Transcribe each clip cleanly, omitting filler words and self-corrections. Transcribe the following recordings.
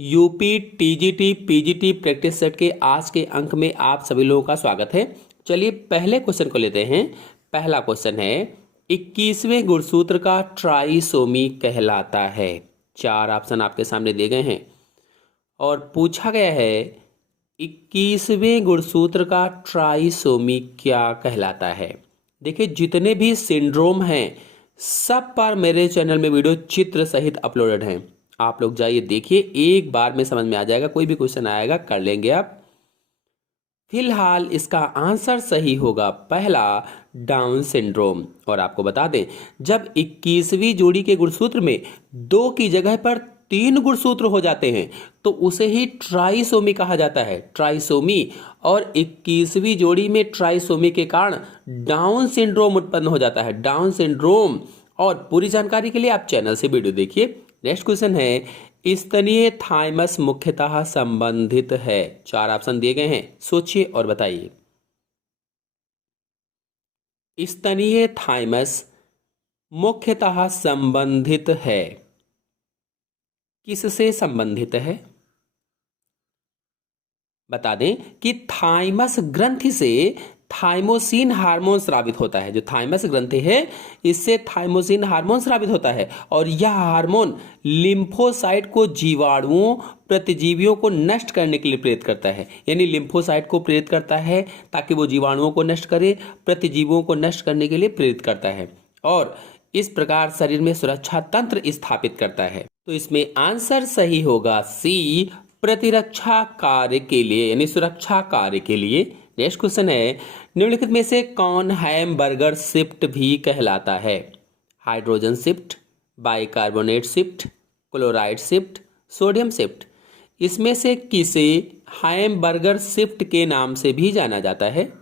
UP TGT PGT practice set के आज के अंक में आप सभी लोगों का स्वागत है। चलिए पहले क्वेश्चन को लेते हैं। पहला क्वेश्चन है 21वें गुणसूत्र का ट्राइसोमी कहलाता है। चार ऑप्शन आपके सामने दिए गए हैं और पूछा गया है 21वें गुणसूत्र का ट्राइसोमी क्या कहलाता है। देखिए जितने भी सिंड्रोम हैं सब पर मेरे चैनल में वीडियो चित्र सहित अपलोडेड हैं। आप लोग जाइए देखिए, एक बार में समझ में आ जाएगा। कोई भी क्वेश्चन आएगा कर लेंगे आप। फिलहाल इसका आंसर सही होगा पहला, डाउन सिंड्रोम। और आपको बता दें जब 21वीं जोड़ी के गुणसूत्र में 2 की जगह पर 3 गुणसूत्र हो जाते हैं तो उसे ही ट्राइसोमी कहा जाता है। ट्राइसोमी और 21वीं जोड़ी में ट्राइसोमी के कारण डाउन सिंड्रोम उत्पन्न हो जाता है। Down syndrome. और पूरी जानकारी के लिए आप चैनल से वीडियो देखिए। नेक्स्ट क्वेश्चन है स्तनीय थाइमस मुख्यतः संबंधित है। चार ऑप्शन दिए गए हैं, सोचिए और बताइए। स्तनीय थाइमस मुख्यतः संबंधित है, किससे संबंधित है? बता दें कि थाइमस ग्रंथि से थाइमोसिन हार्मोन स्रावित होता है। जो थाइमस ग्रंथि है इससे थाइमोसिन हार्मोन स्रावित होता है और यह हार्मोन लिम्फोसाइट को जीवाणुओं प्रतिजीवियों को नष्ट करने के लिए प्रेरित करता है। यानी लिम्फोसाइट को प्रेरित करता है ताकि वो जीवाणुओं को नष्ट करे, प्रतिजीवियों को नष्ट करने के लिए प्रेरित करता है और इस प्रकार शरीर में सुरक्षा तंत्र स्थापित करता है। तो इसमें आंसर सही होगा सी, प्रतिरक्षा कार्य के लिए यानी सुरक्षा कार्य के लिए। नेक्स्ट क्वेश्चन है निम्नलिखित में से कौन हैमबर्गर शिफ्ट भी कहलाता है? Hydrogen shift, bicarbonate shift, chloride shift, sodium shift. इसमें से किसे हैमबर्गर शिफ्ट के नाम से भी जाना जाता है?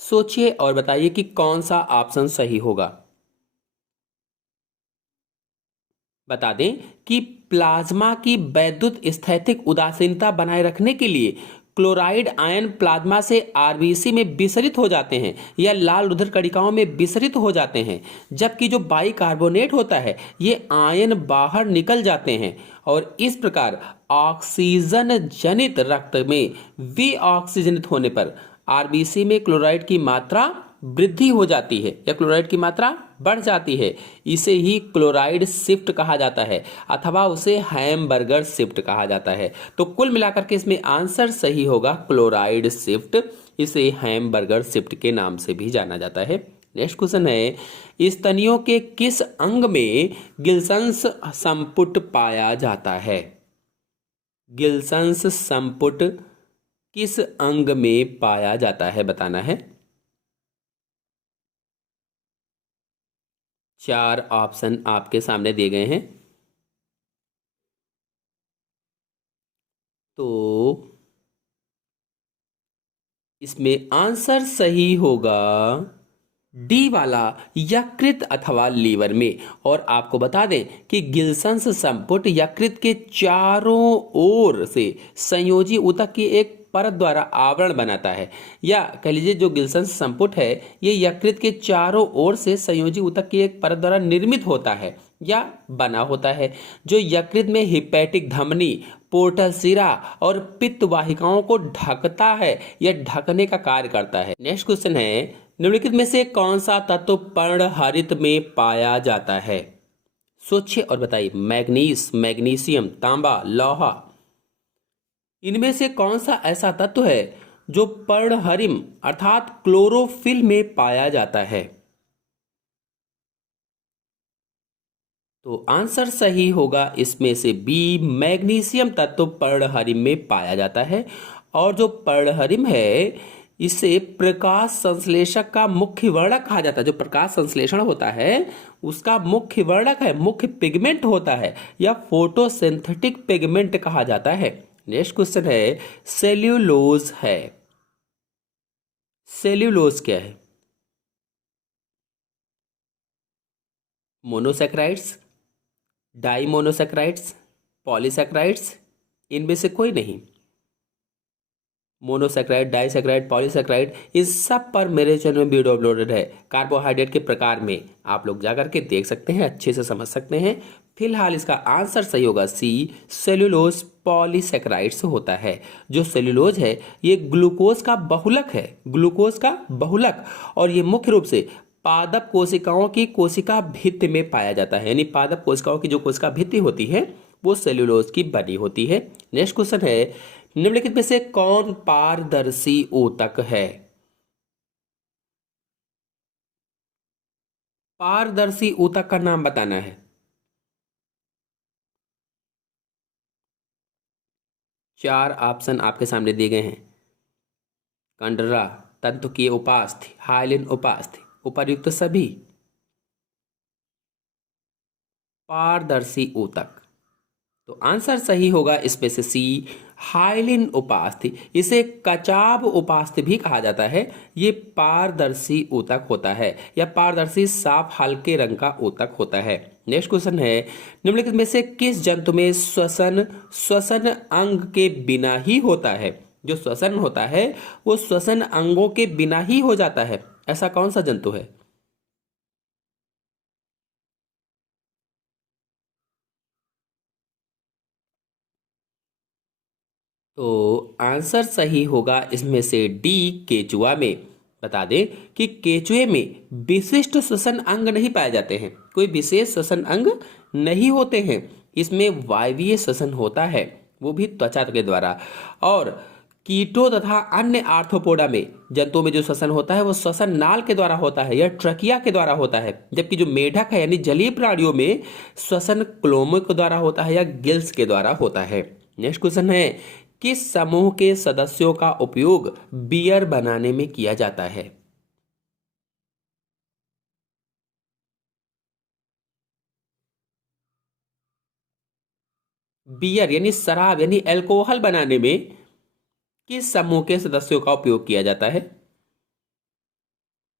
सोचिए और बताइए कि कौन सा ऑप्शन सही होगा। बता दें कि प्लाज्मा की वैद्युत स्थैतिक उदासीनता बनाए रखने के लिए क्लोराइड आयन प्लाज्मा से आरबीसी में विसरित हो जाते हैं या लाल रुधिर कणिकाओं में विसरित हो जाते हैं, जबकि जो बाइकार्बोनेट होता है ये आयन बाहर निकल जाते हैं और इस प्रकार ऑक्सीजन जनित रक्त में विऑक्सीजनित होने पर आरबीसी में क्लोराइड की मात्रा वृद्धि हो जाती है या क्लोराइड की मात्रा बढ़ जाती है। इसे ही क्लोराइड शिफ्ट कहा जाता है अथवा उसे हैमबर्गर शिफ्ट कहा जाता है। तो कुल मिलाकर के इसमें आंसर सही होगा क्लोराइड शिफ्ट। इसे हैमबर्गर शिफ्ट के नाम से भी जाना जाता है। नेक्स्ट क्वेश्चन है स्तनियों के किस अंग में गिल्सन्स संपुट पाया जाता है? गिल्सन्स संपुट किस अंग में पाया जाता है बताना है। चार ऑप्शन आपके सामने दिए गए हैं। तो इसमें आंसर सही होगा डी वाला, यकृत अथवा लीवर में। और आपको बता दें कि गिल्सन्स संपुट यकृत के चारों ओर से संयोजी ऊतक की एक परत द्वारा आवरण बनाता है, या कह लीजिए जो गिल्सन्स संपुट है ये यकृत के चारों ओर से संयोजी ऊतक की एक परत द्वारा निर्मित होता है या बना होता है, जो यकृत में हिपैटिक धमनी, पोर्टल सिरा और पित्त वाहिकाओं को ढकता है या ढकने का कार्य करता है। नेक्स्ट क्वेश्चन है निम्नलिखित में से कौन सा तत्व पर्णहरित में पाया जाता है? सोचिए और बताइए। मैग्नीज, मैग्नीशियम, तांबा, लोहा। इनमें से कौन सा ऐसा तत्व है जो पर्णहरिम अर्थात क्लोरोफिल में पाया जाता है? तो आंसर सही होगा इसमें से बी, मैग्नीशियम तत्व पर्णहरिम में पाया जाता है। और जो पर्णहरिम है इसे प्रकाश संश्लेषक का मुख्य वर्णक कहा जाता है। जो प्रकाश संश्लेषण होता है उसका मुख्य वर्णक है, मुख्य पिगमेंट होता है या फोटोसिंथेटिक पिगमेंट कहा जाता है। नेक्स्ट क्वेश्चन है सेल्यूलोज है। सेल्यूलोज क्या है? मोनोसैकेराइड्स, डाइमोनोसैकेराइड्स, पॉलीसैकेराइड्स, इनमें से कोई नहीं। मोनोसेक्राइड, डाइसेक्राइड, पॉलीसेक्राइड, इन सब पर मेरे चैनल में वीडियो अपलोडेड है। कार्बोहाइड्रेट के प्रकार में आप लोग जाकर के देख सकते हैं, अच्छे से समझ सकते हैं। फिलहाल इसका आंसर सही होगा सी, सेल्यूलोज पॉलीसेक्राइड्स होता है। जो सेल्यूलोज है ये ग्लूकोज का बहुलक है, ग्लूकोज का बहुलक, और ये मुख्य रूप से पादप कोशिकाओं की कोशिका भित्ति में पाया जाता है। यानी पादप कोशिकाओं की जो कोशिका भित्ति होती है वो सेल्यूलोज की बनी होती है। नेक्स्ट क्वेश्चन है, निम्नलिखित में से कौन पारदर्शी ऊतक है? पारदर्शी ऊतक का नाम बताना है। चार ऑप्शन आपके सामने दिए गए हैं। कंडरा, तंतुकीय उपास्थि, हाइलिन उपास्थि, उपर्युक्त सभी। पारदर्शी ऊतक, तो आंसर सही होगा इसमें से सी, हाइलिन उपास्थि। इसे कचाब उपास्थि भी कहा जाता है। ये पारदर्शी ऊतक होता है या पारदर्शी साफ हल्के रंग का ऊतक होता है। नेक्स्ट क्वेश्चन है, निम्नलिखित में से किस जंतु में श्वसन श्वसन अंग के बिना ही होता है? जो श्वसन होता है वो श्वसन अंगों के बिना ही हो जाता है, ऐसा कौन सा जंतु है? तो आंसर सही होगा इसमें से डी, केचुआ में। बता दें कि केचुए में विशिष्ट श्वसन अंग नहीं पाए जाते हैं, कोई विशेष श्वसन अंग नहीं होते हैं। इसमें वायवीय श्वसन होता है, वो भी त्वचा के द्वारा। और कीटों तथा अन्य आर्थ्रोपोडा में जंतुओं में जो श्वसन होता है वो श्वसन नाल के द्वारा होता है या ट्रकिया के द्वारा होता है। जबकि जो मेढक है यानी जलीय प्राणियों में श्वसन क्लोमो के द्वारा होता है या गिल्स के द्वारा होता है। नेक्स्ट क्वेश्चन है, किस समूह के सदस्यों का उपयोग बियर बनाने में किया जाता है? बियर यानी शराब यानी अल्कोहल बनाने में किस समूह के सदस्यों का उपयोग किया जाता है?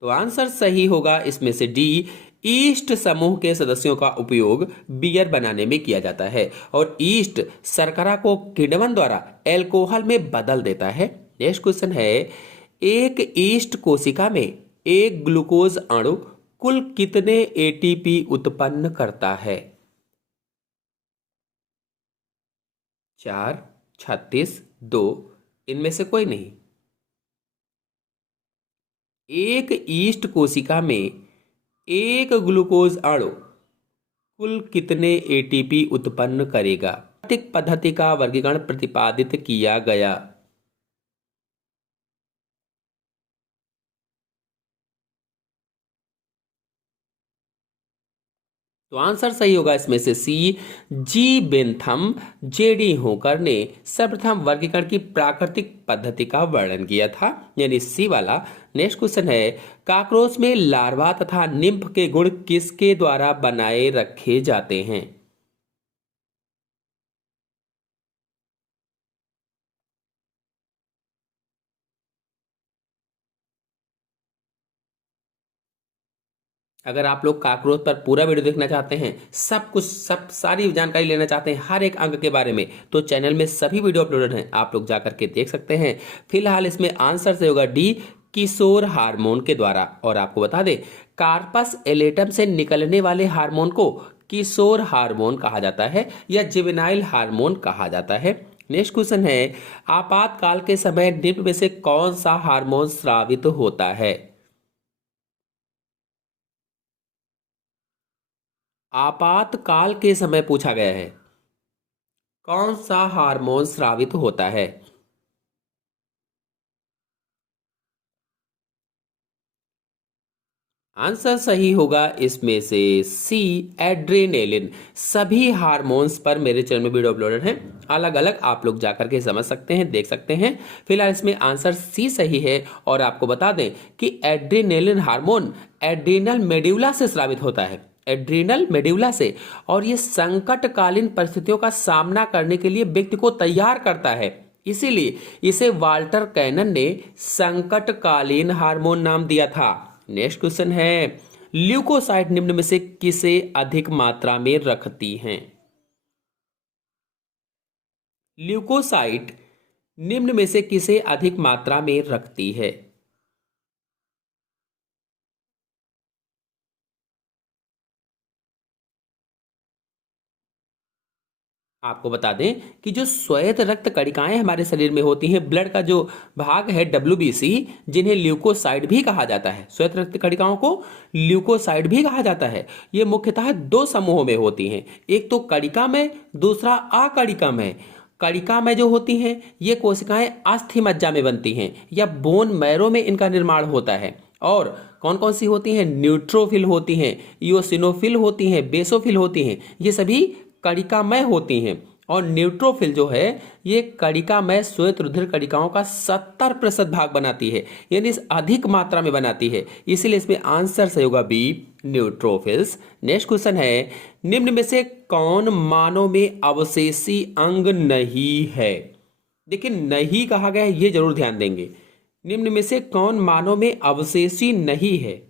तो आंसर सही होगा इसमें से डी, ईस्ट समूह के सदस्यों का उपयोग बियर बनाने में किया जाता है। और ईस्ट शर्करा को किण्वन द्वारा अल्कोहल में बदल देता है। नेक्स्ट क्वेश्चन है, एक ईस्ट कोशिका में एक ग्लूकोज अणु कुल कितने एटीपी उत्पन्न करता है? 4, 36, 2, इनमें से कोई नहीं। एक ईस्ट कोशिका में एक ग्लूकोज अणु कुल कितने एटीपी उत्पन्न करेगा? प्राकृतिक पद्धति का वर्गीकरण प्रतिपादित किया गया। तो आंसर सही होगा इसमें से सी, जी बेंथम जेडी होकर ने सर्वप्रथम वर्गीकरण की प्राकृतिक पद्धति का वर्णन किया था, यानी सी वाला। नेक्स्ट क्वेश्चन है, काकरोच में लार्वा तथा निम्फ के गुण किसके द्वारा बनाए रखे जाते हैं? अगर आप लोग काकरोच पर पूरा वीडियो देखना चाहते हैं, सब कुछ सब सारी जानकारी लेना चाहते हैं हर एक अंग के बारे में, तो चैनल में सभी वीडियो अपलोडेड हैं, आप लोग जाकर के देख सकते हैं। फिलहाल इसमें आंसर से होगा डी, किशोर हार्मोन के द्वारा। और आपको बता दें, कार्पस एलेटम से निकलने वाले हार्मोन को किशोर हार्मोन कहा जाता है या जुवेनाइल हार्मोन कहा जाता है। नेक्स्ट क्वेश्चन है, आपातकाल के समय निम्न में से कौन सा हार्मोन स्रावित होता है? आपातकाल के समय पूछा गया है, कौन सा हार्मोन स्रावित होता है? आंसर सही होगा इसमें से सी, एड्रेनेलिन। सभी हार्मोन्स पर मेरे चैनल में वीडियो अपलोडेड हैं, अलग अलग आप लोग जाकर के समझ सकते हैं, देख सकते हैं। फिलहाल इसमें आंसर सी सही है। और आपको बता दें कि एड्रेनेलिन हार्मोन एड्रीनल मेड्यूला से स्रावित होता है, एड्रीनल मेड्यूला से। और ये संकटकालीन परिस्थितियों का सामना करने के लिए व्यक्ति को तैयार करता है, इसीलिए इसे वाल्टर कैनन ने संकटकालीन हार्मोन नाम दिया था। नेक्स्ट क्वेश्चन है, ल्यूकोसाइट निम्न में से किसे अधिक मात्रा में रखती हैं? ल्यूकोसाइट निम्न में से किसे अधिक मात्रा में रखती है? आपको बता दें कि जो श्वेत रक्त कणिकाएं हमारे शरीर में होती हैं, ब्लड का जो भाग है WBC, जिन्हें ल्यूकोसाइड भी कहा जाता है, श्वेत रक्त कणिकाओं को ल्यूकोसाइड भी कहा जाता है। ये मुख्यतः दो समूहों में होती हैं, एक तो कणिका में, दूसरा अकणिका में। कणिका में जो होती हैं ये कोशिकाएं अस्थि मज्जा में बनती हैं या बोन मैरो में इनका निर्माण होता है। और कौन कौन सी होती हैं? न्यूट्रोफिल होती हैं, इओसिनोफिल होती हैं, बेसोफिल होती हैं। ये सभी कणिकामय होती हैं। और न्यूट्रोफिल जो है ये कणिकामय श्वेत रुधिर कणिकाओं का 70% भाग बनाती है, यानी अधिक मात्रा में बनाती है। इसीलिए इसमें आंसर सही होगा बी, न्यूट्रोफिल्स। नेक्स्ट क्वेश्चन है, निम्न में से कौन मानव में अवशेषी अंग नहीं है? देखिए, नहीं कहा गया है, ये जरूर ध्यान देंगे। निम्न में से कौन मानव में अवशेषी नहीं है?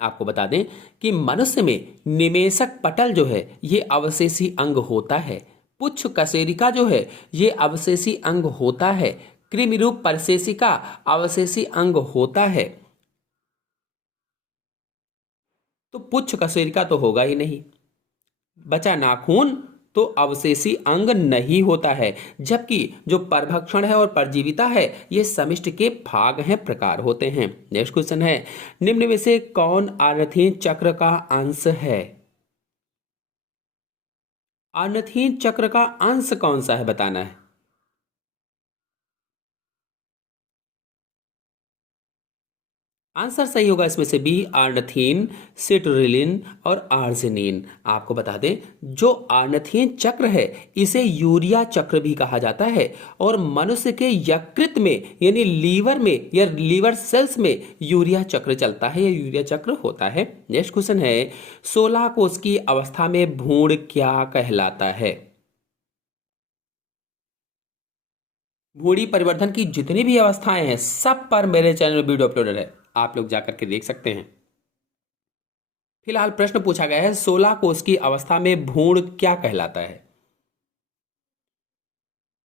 आपको बता दें कि मनुष्य में निमेषक पटल जो है ये अवशेषी अंग होता है। पुच्छ कशेरुका जो है ये अवशेषी अंग होता है। कृमि रूप परसेसिका अवशेषी अंग होता है। तो पुच्छ कशेरुका तो होगा ही नहीं। बचा नाखून, तो अवशेषी अंग नहीं होता है। जबकि जो परभक्षण है और परजीविता है ये समिष्ट के भाग हैं, प्रकार होते हैं। नेक्स्ट क्वेश्चन है, निम्न में से कौन आर्नथीन चक्र का अंश है? आर्नथीन चक्र का अंश कौन सा है, बताना है। आंसर सही होगा इसमें से बी, आर्नथीन, सिट्रिलिन और आर्जिनिन। आपको बता दें जो आर्नथीन चक्र है इसे यूरिया चक्र भी कहा जाता है। और मनुष्य के यकृत में यानी लीवर में या लीवर सेल्स में यूरिया चक्र चलता है या यूरिया चक्र होता है। नेक्स्ट क्वेश्चन है, 16 कोष की अवस्था में भ्रूण क्या कहलाता है? भूरी परिवर्धन की जितनी भी अवस्थाएं हैं सब पर मेरे चैनल में वीडियो अपलोडेड है, आप लोग जाकर के देख सकते हैं। फिलहाल प्रश्न पूछा गया है 16 कोष की अवस्था में भ्रूण क्या कहलाता है?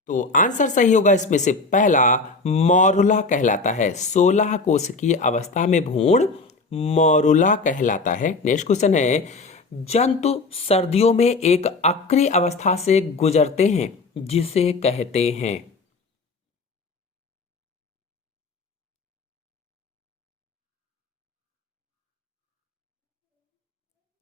तो आंसर सही होगा इसमें से पहला, मॉरुला कहलाता है। 16 कोष की अवस्था में भ्रूण मॉरुला कहलाता है। नेक्स्ट क्वेश्चन है, जंतु सर्दियों में एक अक्रिय अवस्था से गुजरते हैं जिसे कहते हैं?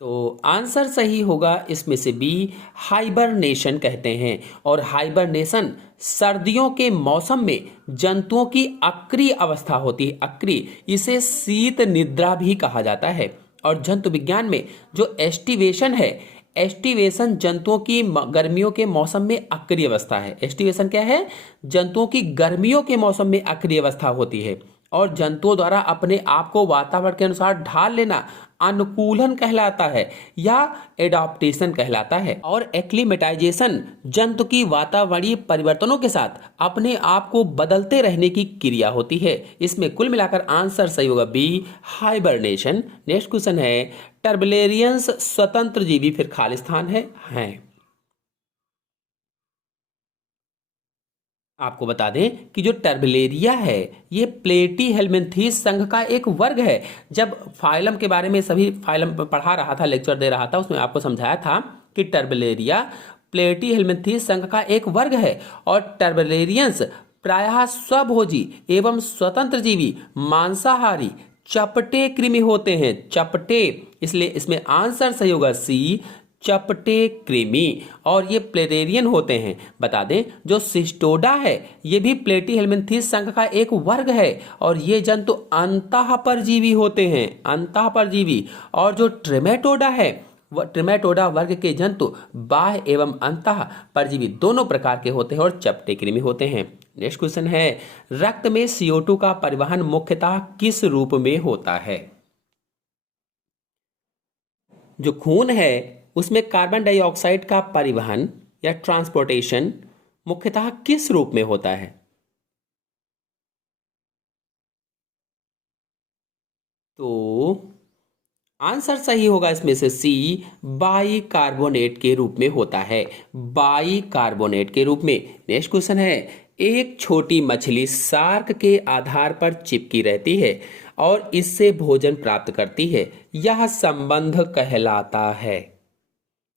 तो आंसर सही होगा इसमें से बी, हाइबरनेशन कहते हैं। और हाइबरनेशन सर्दियों के मौसम में जंतुओं की अक्रिय अवस्था होती है, अक्रिय, इसे शीत निद्रा भी कहा जाता है। और जंतु विज्ञान में जो एस्टिवेशन है, एस्टिवेशन जंतुओं की गर्मियों के मौसम में अक्रिय अवस्था है। एस्टिवेशन क्या है? जंतुओं की गर्मियों के मौसम में अक्रिय अवस्था होती है। और जंतुओं द्वारा अपने आप को वातावरण के अनुसार ढाल लेना अनुकूलन कहलाता है या एडाप्टेशन कहलाता है। और एक्लिमेटाइजेशन जंतु की वातावरणीय परिवर्तनों के साथ अपने आप को बदलते रहने की क्रिया होती है। इसमें कुल मिलाकर आंसर सही होगा बी, हाइबरनेशन। नेक्स्ट क्वेश्चन है, टर्बलेरियंस स्वतंत्र जीवी फिर खालिस्तान है। आपको बता दें कि जो टर्बलेरिया है ये प्लेटी हेलमिन्थीस संघ का एक वर्ग है। जब फाइलम के बारे में सभी फाइलम पढ़ा रहा था, लेक्चर दे रहा था, उसमें आपको समझाया था कि टर्बलेरिया प्लेटी हेलमिन्थीस संघ का एक वर्ग है। और टर्बलेरियंस प्रायः स्वभोजी एवं स्वतंत्र जीवी मांसाहारी चपटे कृमि होते हैं, चपटे। इसलिए इसमें आंसर सही होगा सी, चपटे कृमि। और ये प्लेटेरियन होते हैं। बता दें जो सिस्टोडा है ये भी प्लेटी हेलमिन्थीस संघ का एक वर्ग है। और ये जंतु अंतः परजीवी होते हैं, अंतः परजीवी। और जो ट्रिमेटोडा है वह ट्रिमेटोडा वर्ग के जंतु बाह्य एवं अंतः परजीवी दोनों प्रकार के होते हैं और चपटे कृमि होते हैं। नेक्स्ट क्वेश्चन है, रक्त में CO2 का परिवहन मुख्यतः किस रूप में होता है? जो खून है उसमें कार्बन डाइऑक्साइड का परिवहन या ट्रांसपोर्टेशन मुख्यतः किस रूप में होता है? तो आंसर सही होगा इसमें से सी, बाइकार्बोनेट के रूप में होता है, बाइकार्बोनेट के रूप में। नेक्स्ट क्वेश्चन है, एक छोटी मछली शार्क के आधार पर चिपकी रहती है और इससे भोजन प्राप्त करती है, यह संबंध कहलाता है।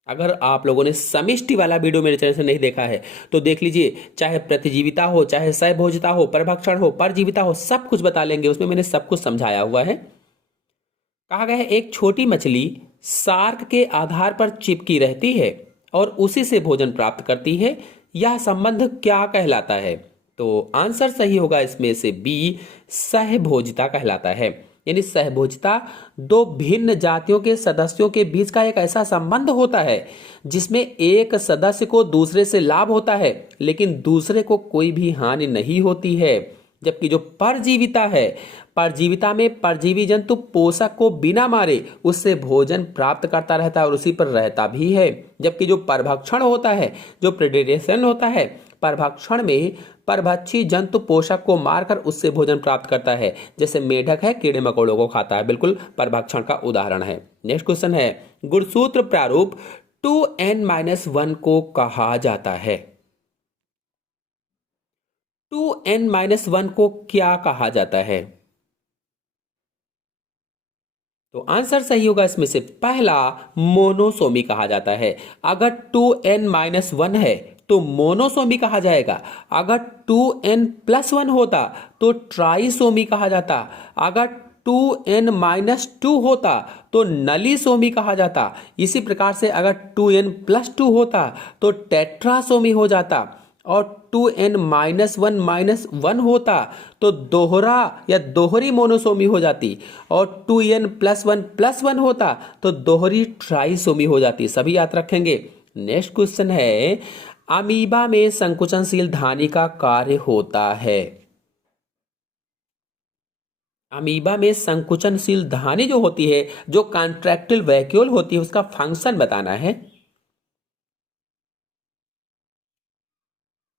अगर आप लोगों ने समष्टि वाला वीडियो मेरे चैनल से नहीं देखा है तो देख लीजिए, चाहे प्रतिजीविता हो, चाहे सहभोजिता हो, परभक्षण हो, परजीविता हो, सब कुछ बता लेंगे, उसमें मैंने सब कुछ समझाया हुआ है। कहा गया है एक छोटी मछली शार्क के आधार पर चिपकी रहती है और उसी से भोजन प्राप्त करती है, यह संबंध क्या कहलाता है? तो आंसर सही होगा इसमें से बी, सहभोजिता कहलाता है। यानी सहभोजिता दो भिन्न जातियों के सदस्यों के बीच का एक ऐसा संबंध होता है जिसमें एक सदस्य को दूसरे से लाभ होता है लेकिन दूसरे को कोई भी हानि नहीं होती है। जबकि जो परजीविता है, परजीविता में परजीवी जंतु पोषक को बिना मारे उससे भोजन प्राप्त करता रहता है और उसी पर रहता भी है। जबकि जो परभक्षण होता है, जो प्रेडेशन होता है, परभक्षण में परभक्षी जंतु पोषक को मारकर उससे भोजन प्राप्त करता है। जैसे मेढक है, कीड़े मकोड़ों को खाता है, बिल्कुल परभक्षण का उदाहरण है। नेक्स्ट क्वेश्चन है, गुणसूत्र प्रारूप 2n-1 को कहा जाता है। 2n-1 को क्या कहा जाता है? तो आंसर सही होगा इसमें से पहला, मोनोसोमी कहा जाता है। अगर 2n-1 है तो मोनोसोमी कहा जाएगा। अगर 2n+1 होता तो ट्राइसोमी कहा जाता। अगर 2n-2 होता तो नलीसोमी कहा जाता। इसी प्रकार से अगर 2n+2 होता तो टेट्रासोमी हो जाता और 2n-1 होता तो दोहरा या दोहरी मोनोसोमी हो जाती और 2n+1 होता तो दोहरी ट्राइसोमी हो जाती। सभी याद रखेंगे। नेक्स्ट क्वेश्चन है, अमीबा में संकुचनशील धानी का कार्य होता है। अमीबा में संकुचनशील धानी जो होती है, जो कॉन्ट्रैक्टिल वैक्यूल होती है, उसका फंक्शन बताना है।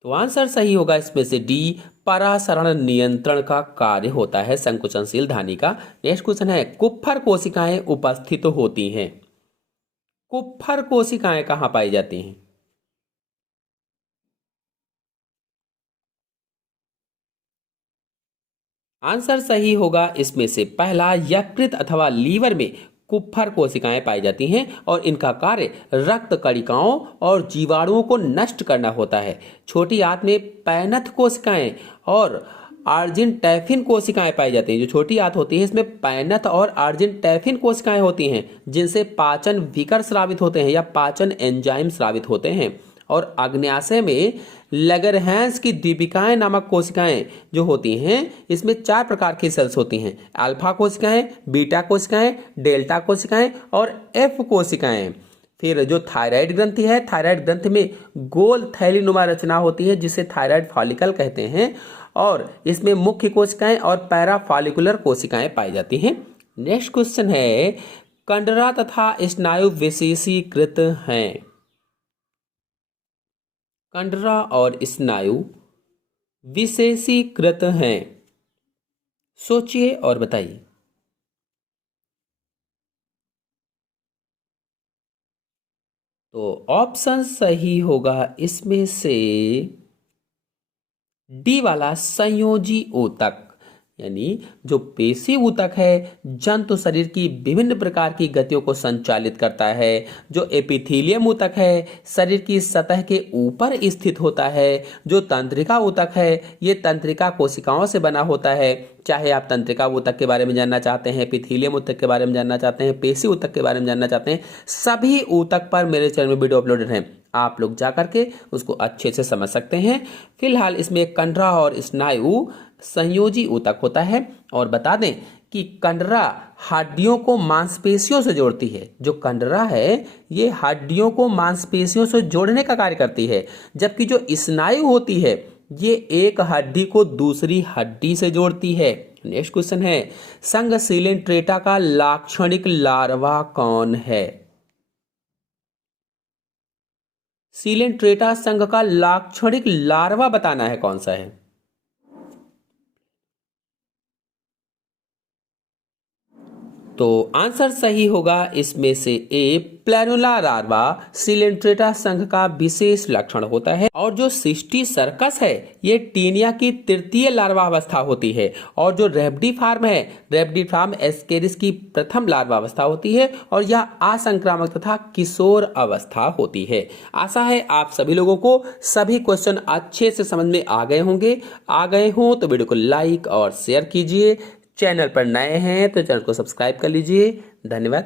तो आंसर सही होगा इसमें से डी, परासरण नियंत्रण का कार्य होता है संकुचनशील धानी का। नेक्स्ट क्वेश्चन है, कुप्फर कोशिकाएं उपस्थित होती हैं। कुप्फर कोशिकाएं कहां पाई जाती हैं? आंसर सही होगा इसमें से पहला, यकृत अथवा लीवर में कुप्फर कोशिकाएं पाई जाती हैं और इनका कार्य रक्त कणिकाओं और जीवाणुओं को नष्ट करना होता है। छोटी आंत में पैनथ कोशिकाएं और आर्जिनटैफिन कोशिकाएं पाई जाती हैं। जो छोटी आंत होती है इसमें पैनथ और आर्जिनटैफिन कोशिकाएं होती हैं जिनसे पाचन विकर स्रावित होते हैं या पाचन एंजाइम स्रावित होते हैं। और अग्न्याशय में लैगरहैंस की दीपिकाएं नामक कोशिकाएं जो होती हैं, इसमें 4 प्रकार की सेल्स होती हैं, अल्फा कोशिकाएं, बीटा कोशिकाएं, डेल्टा कोशिकाएं और एफ कोशिकाएं। फिर जो थायराइड ग्रंथि है, थायराइड ग्रंथि में गोल थैलीनुमा रचना होती है जिसे थायराइड फॉलिकल कहते हैं और इसमें मुख्य कोशिकाएं और पैराफॉलिकुलर कोशिकाएं पाई जाती हैं। नेक्स्ट क्वेश्चन है, कंडरा तथा स्नायु विशेषीकृत हैं। कंडरा और स्नायु विशेषीकृत हैं, सोचिए और बताइए। तो ऑप्शन सही होगा इसमें से डी वाला, संयोजी ऊतक। यानी जो पेशी ऊतक है, जंतु शरीर की विभिन्न प्रकार की गतियों को संचालित करता है। जो एपिथेलियम ऊतक है, शरीर की सतह के ऊपर स्थित होता है। जो तंत्रिका ऊतक है, ये तंत्रिका कोशिकाओं से बना होता है। चाहे आप तंत्रिका ऊतक के बारे में जानना चाहते हैं, एपिथेलियम ऊतक के बारे में जानना चाहते हैं, पेशी ऊतक के बारे में जानना चाहते हैं, सभी ऊतक पर मेरे चैनल में वीडियो अपलोडेड हैं। आप लोग जाकर के उसको अच्छे से समझ सकते हैं। फिलहाल इसमें कंडरा और स्नायु संयोजी ऊतक होता है। और बता दें कि कंडरा हड्डियों को मांसपेशियों से जोड़ती है। जो कंडरा है ये हड्डियों को मांसपेशियों से जोड़ने का कार्य करती है, जबकि जो स्नायु होती है ये एक हड्डी को दूसरी हड्डी से जोड़ती है। नेक्स्ट क्वेश्चन है, संघ सिलेंट्रेटा का लाक्षणिक लार्वा कौन है? सिलेंट्रेटा संघ का लाक्षणिक लार्वा बताना है कौन सा है? तो आंसर सही होगा इसमें से ए, प्लैनुला लार्वा सिलेंट्रेटा संघ का विशेष लक्षण होता है। और जो सिस्टी सर्कस है ये टीनिया की तृतीय लार्वा अवस्था होती है। और जो रेब्डीफार्म है, रेब्डीफार्म एस्केरिस की प्रथम लार्वा अवस्था होती है और यह असंक्रामक तथा किशोर अवस्था होती है। आशा है आप सभी लोगों को सभी क्वेश्चन अच्छे से समझ में आ गए होंगे। आ गए हों तो वीडियो को लाइक और शेयर कीजिए। चैनल पर नए हैं तो चैनल को सब्सक्राइब कर लीजिए। धन्यवाद।